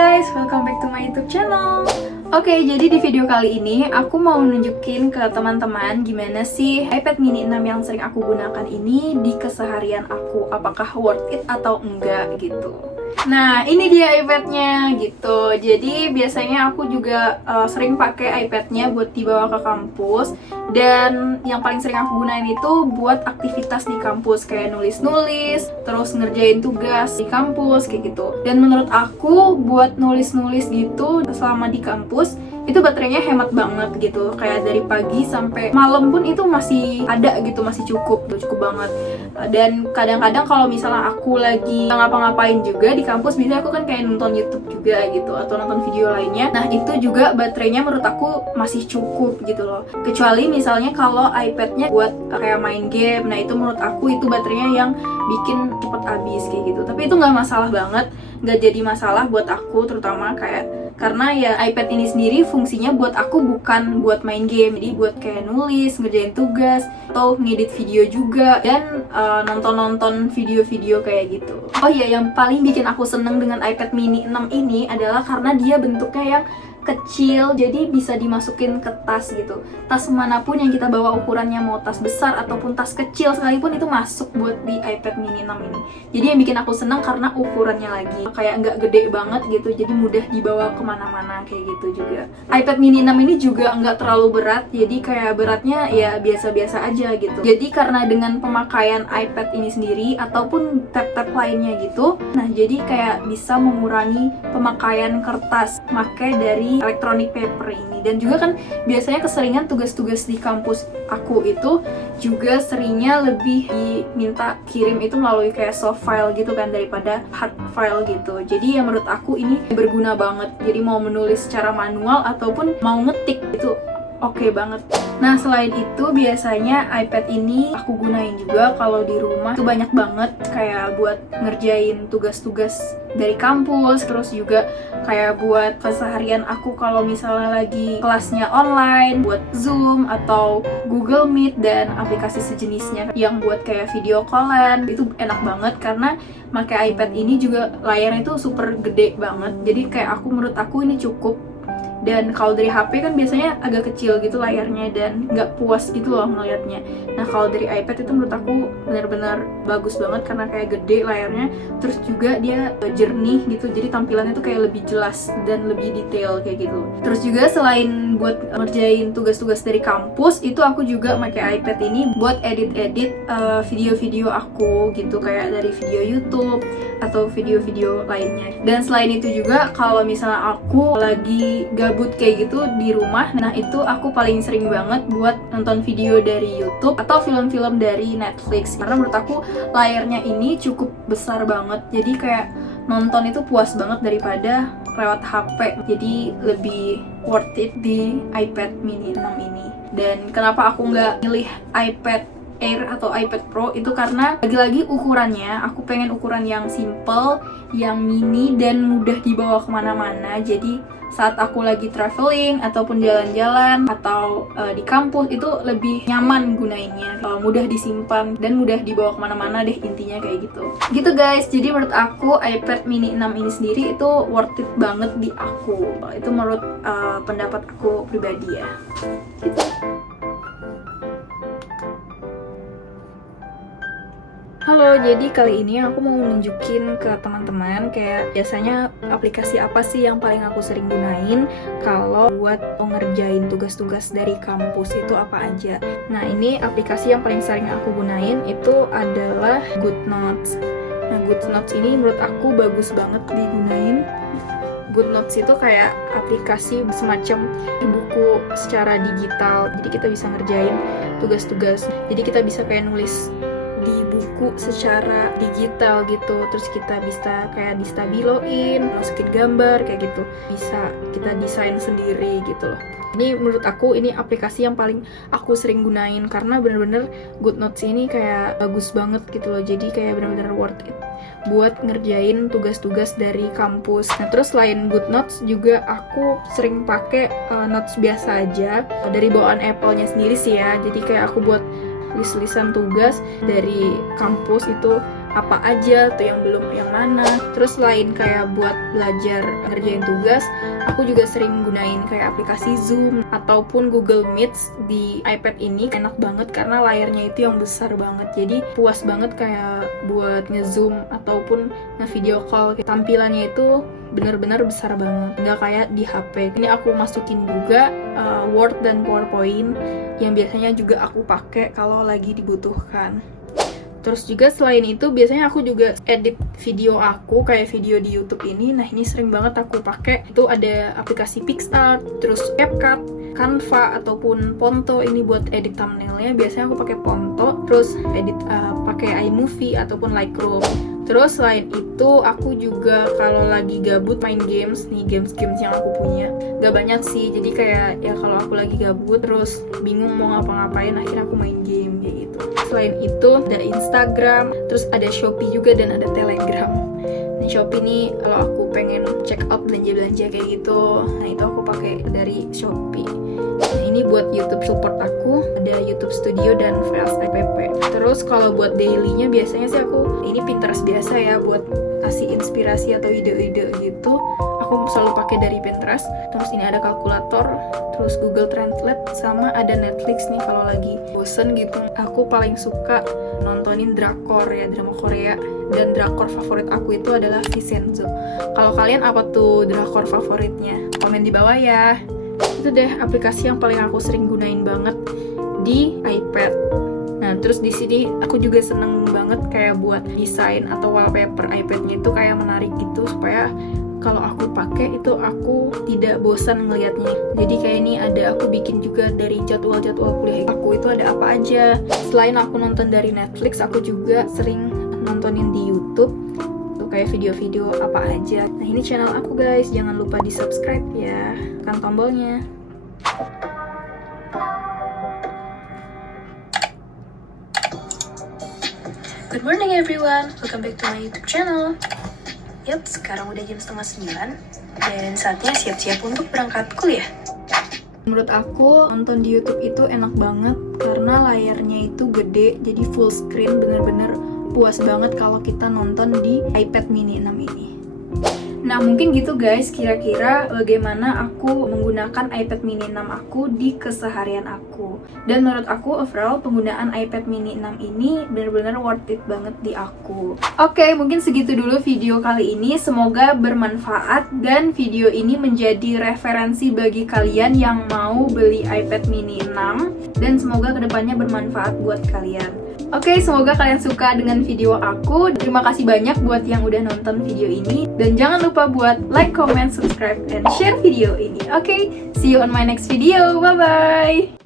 guys, welcome back to my YouTube channel. Oke, jadi di video kali ini aku mau nunjukin ke teman-teman gimana sih iPad mini 6 yang sering aku gunakan ini di keseharian aku. Apakah worth it atau enggak gitu. Nah, ini dia iPad-nya gitu. Jadi biasanya aku juga sering pakai iPad-nya buat dibawa ke kampus. Dan yang paling sering aku gunain itu buat aktivitas di kampus, kayak nulis-nulis, terus ngerjain tugas di kampus kayak gitu. Dan menurut aku buat nulis-nulis gitu selama di kampus itu baterainya hemat banget gitu. Kayak dari pagi sampai malam pun itu masih ada gitu, masih cukup banget. Dan kadang-kadang kalau misalnya aku lagi ngapa-ngapain juga di kampus, biasanya aku kan kayak nonton YouTube juga gitu atau nonton video lainnya. Nah, itu juga baterainya menurut aku masih cukup gitu loh. Kecuali misalnya kalau iPad-nya buat kayak main game, nah itu menurut aku itu baterainya yang bikin cepet habis kayak gitu. Tapi itu nggak masalah banget, nggak jadi masalah buat aku, terutama karena ya iPad ini sendiri fungsinya buat aku bukan buat main game, jadi buat kayak nulis, ngerjain tugas, atau ngedit video juga, dan nonton-nonton video-video kayak gitu. Oh iya, yang paling bikin aku seneng dengan iPad mini 6 ini adalah karena dia bentuknya yang kecil, jadi bisa dimasukin ke tas gitu. Tas manapun yang kita bawa, ukurannya mau tas besar ataupun tas kecil sekalipun itu masuk buat di iPad mini 6 ini. Jadi yang bikin aku senang karena ukurannya lagi kayak nggak gede banget gitu, jadi mudah dibawa kemana-mana kayak gitu juga. iPad mini 6 ini juga nggak terlalu berat, jadi kayak beratnya ya biasa-biasa aja gitu. Jadi karena dengan pemakaian iPad ini sendiri ataupun tab-tab lainnya gitu, nah jadi kayak bisa mengurangi pemakaian kertas, makai dari electronic paper ini. Dan juga kan biasanya keseringan tugas-tugas di kampus aku itu juga seringnya lebih diminta kirim itu melalui kayak soft file gitu kan daripada hard file gitu. Jadi ya menurut aku ini berguna banget. Jadi mau menulis secara manual ataupun mau ngetik itu oke banget. Nah, selain itu biasanya iPad ini aku gunain juga kalau di rumah. Itu banyak banget kayak buat ngerjain tugas-tugas dari kampus, terus juga kayak buat keseharian aku kalau misalnya lagi kelasnya online, buat Zoom atau Google Meet dan aplikasi sejenisnya yang buat kayak video callan. Itu enak banget karena pakai iPad ini juga layarnya itu super gede banget. Jadi kayak menurut aku ini cukup. Dan kalau dari HP kan biasanya agak kecil gitu layarnya dan nggak puas gitu loh ngeliatnya. Nah, kalau dari iPad itu menurut aku benar-benar bagus banget karena kayak gede layarnya, terus juga dia jernih gitu, jadi tampilannya tuh kayak lebih jelas dan lebih detail kayak gitu. Terus juga selain buat ngerjain tugas-tugas dari kampus, itu aku juga pakai iPad ini buat edit-edit video-video aku gitu, kayak dari video YouTube atau video-video lainnya. Dan selain itu juga kalau misalnya aku lagi gabut kayak gitu di rumah, nah itu aku paling sering banget buat nonton video dari YouTube atau film-film dari Netflix, karena menurut aku layarnya ini cukup besar banget, jadi kayak nonton itu puas banget daripada lewat HP. Jadi lebih worth it di iPad mini 6 ini. Dan kenapa aku nggak milih iPad Air atau iPad Pro itu karena lagi-lagi ukurannya aku pengen ukuran yang simple, yang mini dan mudah dibawa kemana-mana. Jadi saat aku lagi traveling ataupun jalan-jalan atau di kampus itu lebih nyaman gunainnya, mudah disimpan dan mudah dibawa kemana-mana deh, intinya kayak gitu guys. Jadi menurut aku iPad mini 6 ini sendiri itu worth it banget di aku. Itu menurut pendapat aku pribadi ya gitu. Halo, jadi kali ini aku mau nunjukin ke teman-teman kayak biasanya aplikasi apa sih yang paling aku sering gunain kalau buat ngerjain tugas-tugas dari kampus itu apa aja. Nah, ini aplikasi yang paling sering aku gunain itu adalah GoodNotes. Nah, GoodNotes ini menurut aku bagus banget digunain. GoodNotes itu kayak aplikasi semacam buku secara digital, jadi kita bisa ngerjain tugas-tugas. Jadi kita bisa kayak nulis di buku secara digital gitu, terus kita bisa kayak distabiloin, masukin gambar kayak gitu, bisa kita desain sendiri gitu loh. Ini menurut aku ini aplikasi yang paling aku sering gunain karena bener-bener GoodNotes ini kayak bagus banget gitu loh, jadi kayak bener-bener worth it buat ngerjain tugas-tugas dari kampus. Nah, terus selain GoodNotes juga aku sering pakai Notes biasa aja dari bawaan Apple-nya sendiri sih ya. Jadi kayak aku buat list-listan tugas dari kampus itu apa aja tuh yang belum yang mana. Terus selain kayak buat belajar ngerjain tugas, aku juga sering gunain kayak aplikasi Zoom ataupun Google Meet di iPad ini. Enak banget karena layarnya itu yang besar banget, jadi puas banget kayak buat nge-zoom ataupun nge-video call. Tampilannya itu bener-bener besar banget, nggak kayak di HP. Ini aku masukin juga Word dan PowerPoint yang biasanya juga aku pakai kalau lagi dibutuhkan. Terus juga selain itu biasanya aku juga edit video aku kayak video di YouTube ini. Nah, ini sering banget aku pakai. Itu ada aplikasi PicsArt, terus CapCut, Canva ataupun Ponto ini buat edit thumbnailnya. Biasanya aku pakai Ponto, terus edit pakai iMovie ataupun Lightroom. Terus selain itu aku juga kalau lagi gabut main games nih, games yang aku punya gak banyak sih, jadi kayak ya kalau aku lagi gabut terus bingung mau ngapa-ngapain, akhirnya aku main game kayak gitu. Selain itu ada Instagram, terus ada Shopee juga dan ada Telegram. Nah, Shopee nih kalau aku pengen check out belanja-belanja kayak gitu, nah itu aku pakai dari Shopee. Nah, ini buat YouTube support aku, ada YouTube Studio dan Flash app. Terus kalau buat dailynya biasanya sih aku ini Pinterest biasa ya, buat kasih inspirasi atau ide-ide gitu. Aku selalu pakai dari Pinterest. Terus ini ada kalkulator, terus Google Translate, sama ada Netflix nih kalau lagi bosen gitu. Aku paling suka nontonin drakor ya, drama Korea. Dan drakor favorit aku itu adalah Vincenzo. Kalau kalian apa tuh drakor favoritnya? Komen di bawah ya. Itu deh aplikasi yang paling aku sering gunain banget di iPad. Nah, terus di sini aku juga seneng banget kayak buat desain atau wallpaper iPad-nya itu kayak menarik gitu, supaya kalau aku pakai itu aku tidak bosan ngelihatnya. Jadi kayak ini ada aku bikin juga dari jadwal-jadwal kuliah aku itu ada apa aja. Selain aku nonton dari Netflix, aku juga sering nontonin di YouTube tuh kayak video-video apa aja. Nah, ini channel aku guys, jangan lupa di subscribe ya, tekan tombolnya. Good morning everyone, welcome back to my YouTube channel. Yap, sekarang udah jam 8:30 dan saatnya siap-siap untuk berangkat kuliah. Menurut aku nonton di YouTube itu enak banget karena layarnya itu gede, jadi full screen, bener-bener puas banget kalau kita nonton di iPad mini 6 ini. Nah, mungkin gitu guys, kira-kira bagaimana aku menggunakan iPad mini 6 aku di keseharian aku. Dan menurut aku overall penggunaan iPad mini 6 ini benar-benar worth it banget di aku. Oke, mungkin segitu dulu video kali ini. Semoga bermanfaat dan video ini menjadi referensi bagi kalian yang mau beli iPad mini 6. Dan semoga kedepannya bermanfaat buat kalian. Oke, semoga kalian suka dengan video aku. Terima kasih banyak buat yang udah nonton video ini. Dan jangan lupa buat like, comment, subscribe, and share video ini. Oke, see you on my next video. Bye-bye!